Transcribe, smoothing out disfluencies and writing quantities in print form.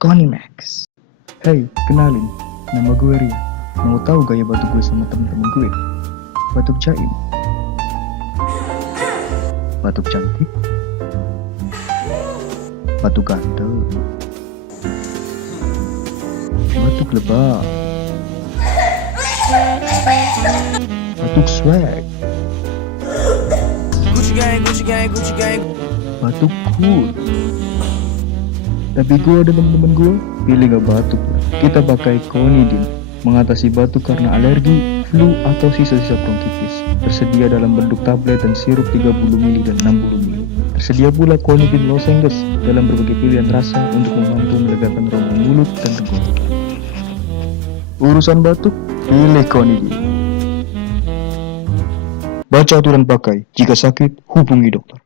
Konimax. Hey, kenalin, nama gue Ria. Mau tahu gaya batuk gue sama temen-temen gue? Batuk jaim, batuk cantik, batuk ganteng, batuk lebah, batuk swag, Gucci gang, Gucci gang, Gucci gang. batuk cool. Tapi gue dan temen-temen gue pilih gak batuk. Kita pakai Konidin mengatasi batuk karena alergi, flu, atau sisa-sisa bronkitis. Tersedia dalam bentuk tablet dan sirup 30 ml dan 60 ml. Tersedia pula Konidin lozenges dalam berbagai pilihan rasa untuk membantu melegakan rongga mulut dan tenggorokan. Urusan batuk, pilih Konidin. Baca aturan pakai. Jika sakit, hubungi dokter.